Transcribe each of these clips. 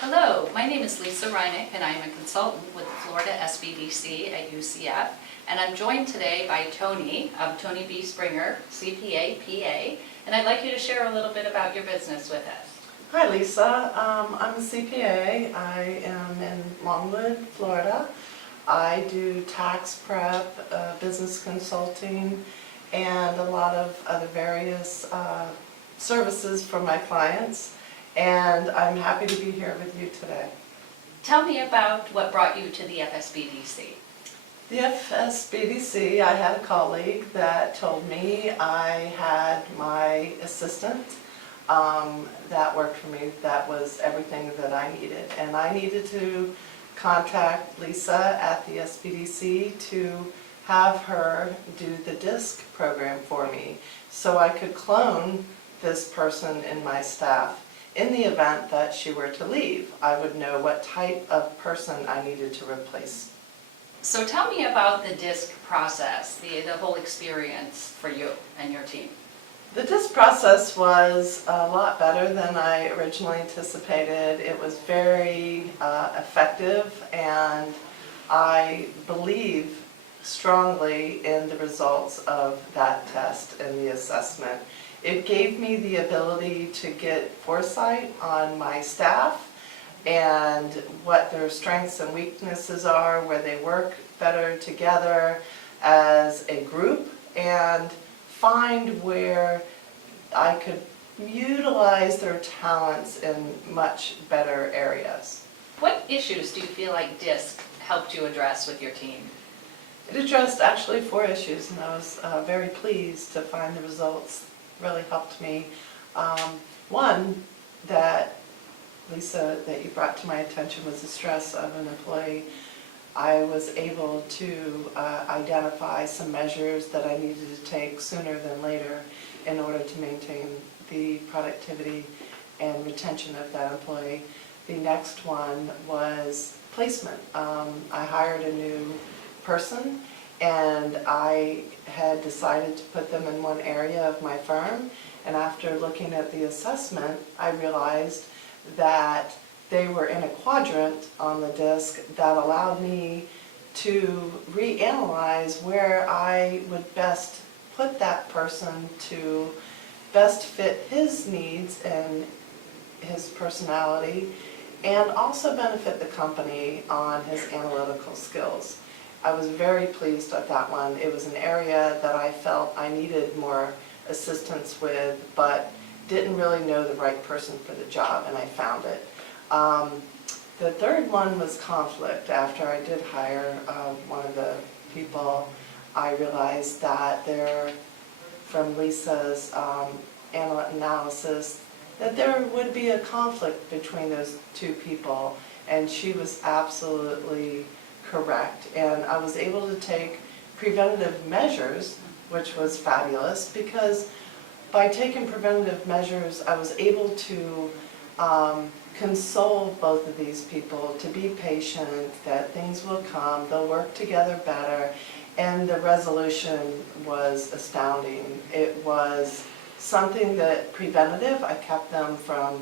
Hello, my name is Lisa Reinick and I am a consultant with the Florida SBDC at UCF, and I'm joined today by Toni of Toni B. Springer, CPA, PA, and I'd like you to share a little bit about your business with us. Hi Lisa, I'm a CPA. I am in Longwood, Florida. I do tax prep, business consulting, and a lot of other various services for my clients, and I'm happy to be here with you today. Tell me about what brought you to the FSBDC. The FSBDC, I had a colleague that told me I had my assistant that worked for me, that was everything that I needed. And I needed to contact Lisa at the SBDC to have her do the DISC program for me so I could clone this person in my staff. In the event that she were to leave, I would know what type of person I needed to replace. So tell me about the DISC process, the whole experience for you and your team. The DISC process was a lot better than I originally anticipated. It was very effective, and I believe strongly in the results of that test and the assessment. It gave me the ability to get foresight on my staff and what their strengths and weaknesses are, where they work better together as a group, and find where I could utilize their talents in much better areas. What issues do you feel like DISC helped you address with your team? It addressed actually 4 issues, and I was very pleased to find the results really helped me. One that, Lisa, that you brought to my attention was the stress of an employee. I was able to identify some measures that I needed to take sooner than later in order to maintain the productivity and retention of that employee. The next one was placement. I hired a new person, and I had decided to put them in one area of my firm, and after looking at the assessment, I realized that they were in a quadrant on the DISC that allowed me to reanalyze where I would best put that person to best fit his needs and his personality, and also benefit the company on his analytical skills. I was very pleased at that one. It was an area that I felt I needed more assistance with, but didn't really know the right person for the job, and I found it. The third one was conflict. After I did hire one of the people, I realized that from Lisa's analysis, that there would be a conflict between those 2 people, and she was absolutely correct. And I was able to take preventative measures, which was fabulous, because by taking preventative measures, I was able to console both of these people, to be patient, that things will come, they'll work together better, and the resolution was astounding. It was something that preventative, I kept them from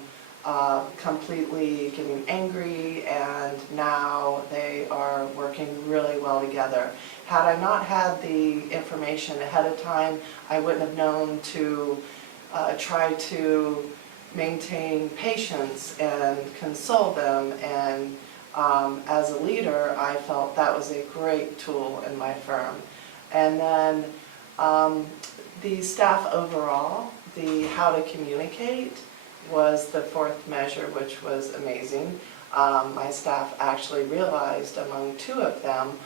completely getting angry, and now they are working really well together. Had I not had the information ahead of time, I wouldn't have known to try to maintain patience and console them, and as a leader I felt that was a great tool in my firm. And then the staff overall, the how to communicate was the 4th measure, which was amazing. My staff actually realized among 2 of them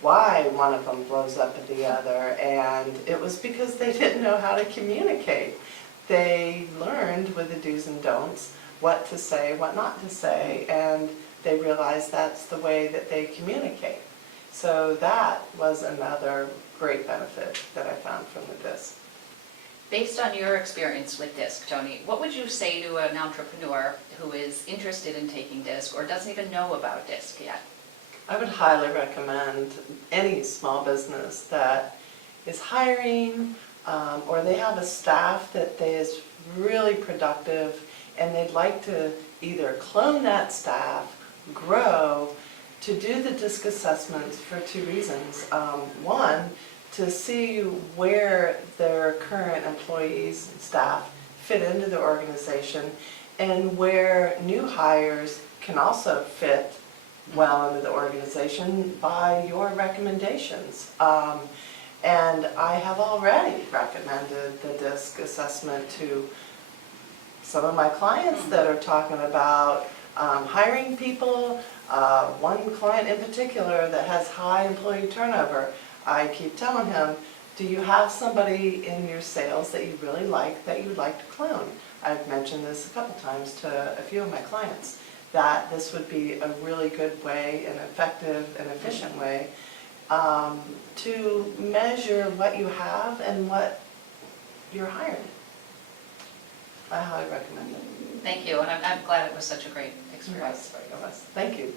why one of them blows up at the other, and it was because they didn't know how to communicate. They learned with the do's and don'ts what to say, what not to say, and they realized that's the way that they communicate. So that was another great benefit that I found from the DISC. Based on your experience with DISC, Toni, what would you say to an entrepreneur who is interested in taking DISC or doesn't even know about DISC yet? I would highly recommend any small business that is hiring or they have a staff that is really productive and they'd like to either clone that staff, grow, to do the disc assessments for two reasons. One, to see where their current employees and staff fit into the organization and where new hires can also fit well into the organization by your recommendations. And I have already recommended the disc assessment to some of my clients that are talking about hiring people. One client in particular that has high employee turnover, I keep telling him, do you have somebody in your sales that you really like that you would like to clone? I've mentioned this a couple times to a few of my clients, that this would be a really good way, an effective and efficient way to measure what you have and what you're hiring. I highly recommend it. Thank you, and I'm glad it was such a great experience for you. Thank you.